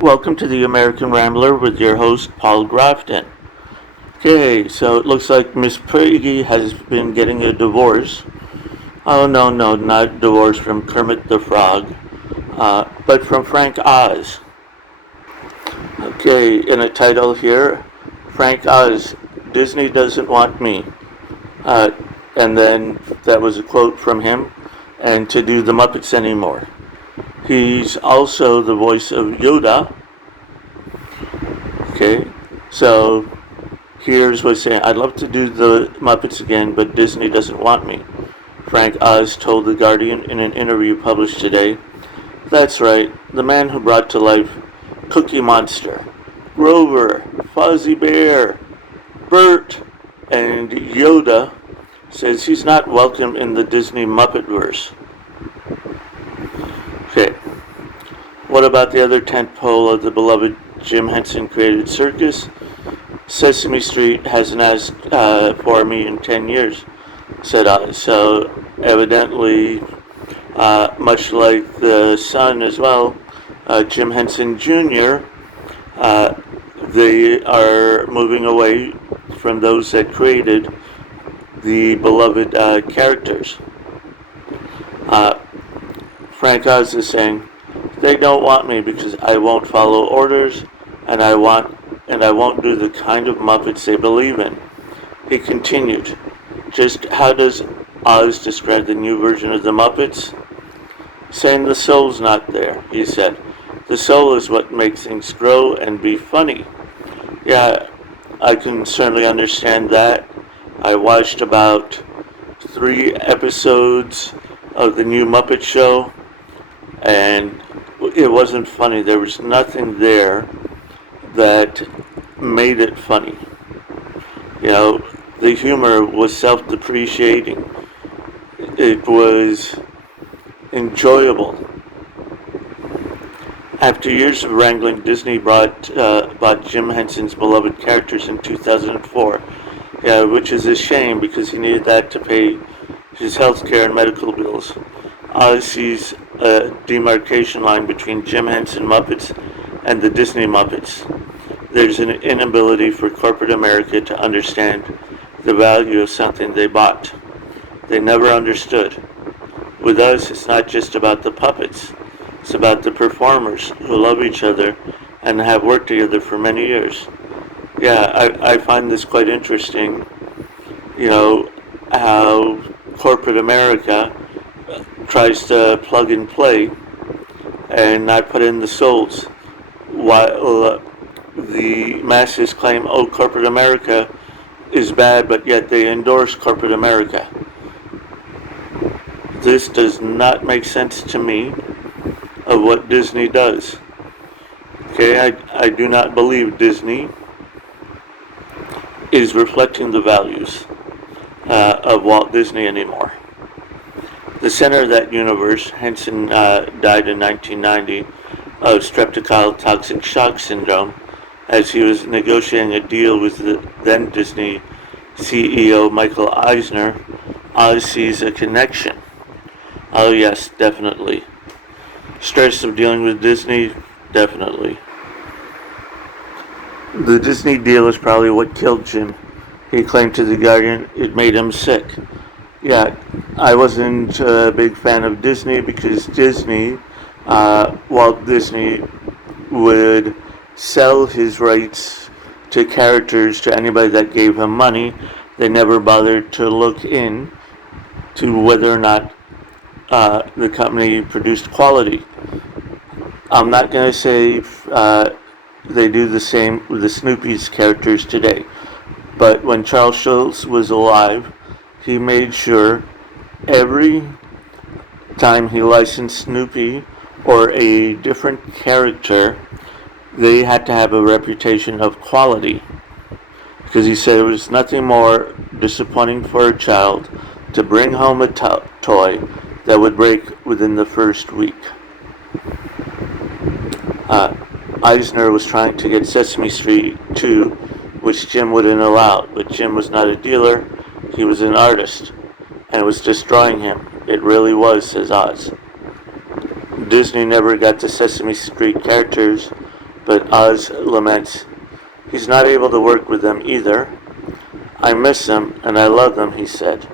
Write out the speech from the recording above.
Welcome to the American Rambler with your host, Paul Grafton. Okay, so it looks like Miss Piggy has been getting a divorce. Oh, no, not divorce from Kermit the Frog, but from Frank Oz. Okay, in a title here, Frank Oz, Disney doesn't want me. Uh, and then that was a quote from him, and to do the Muppets anymore. He's also the voice of Yoda. Okay, so here's what's saying. I'd love to do the Muppets again, but Disney doesn't want me. Frank Oz told The Guardian in an interview published today. That's right, the man who brought to life Cookie Monster, Grover, Fozzie Bear, Bert, and Yoda says he's not welcome in the Disney Muppetverse. Okay, what about the other tentpole of the beloved Jim Henson created circus? Sesame Street hasn't asked for me in 10 years, said I. So evidently, much like the son as well, Jim Henson Jr., they are moving away from those that created the beloved characters. Frank Oz is saying, they don't want me because I won't follow orders and I won't do the kind of Muppets they believe in. He continued, just how does Oz describe the new version of the Muppets? Saying the soul's not there, he said. The soul is what makes things grow and be funny. Yeah, I can certainly understand that. I watched about 3 episodes of the new Muppet Show, and it wasn't funny. There was nothing there that made it funny. You know, the humor was self-depreciating. It was enjoyable. After years of wrangling, Disney bought Jim Henson's beloved characters in 2004, which is a shame because he needed that to pay his health care and medical bills. Oz sees a demarcation line between Jim Henson Muppets and the Disney Muppets. There's an inability for corporate America to understand the value of something they bought. They never understood. With us, it's not just about the puppets. It's about the performers who love each other and have worked together for many years. Yeah, I find this quite interesting, how corporate America tries to plug and play and not put in the souls, while the masses claim, oh, corporate America is bad, but yet they endorse corporate America. This does not make sense to me of what Disney does. Okay, I do not believe Disney is reflecting the values of Walt Disney anymore. The center of that universe, Henson died in 1990 of streptococcal toxic shock syndrome as he was negotiating a deal with the then Disney CEO Michael Eisner. Oz sees a connection. Oh yes, definitely. Stress of dealing with Disney, definitely. The Disney deal is probably what killed Jim. He claimed to The Guardian it made him sick. Yeah, I wasn't a big fan of Disney because Walt Disney would sell his rights to characters to anybody that gave him money. They never bothered to look in to whether or not the company produced quality. I'm not going to say they do the same with the Snoopy's characters today, but when Charles Schulz was alive, he made sure every time he licensed Snoopy or a different character, they had to have a reputation of quality. Because he said it was nothing more disappointing for a child to bring home a toy that would break within the first week. Eisner was trying to get Sesame Street 2, which Jim wouldn't allow, but Jim was not a dealer, he was an artist, and it was destroying him. It really was, says Oz. Disney never got the Sesame Street characters But Oz laments, he's not able to work with them either. I miss them and I love them, he said.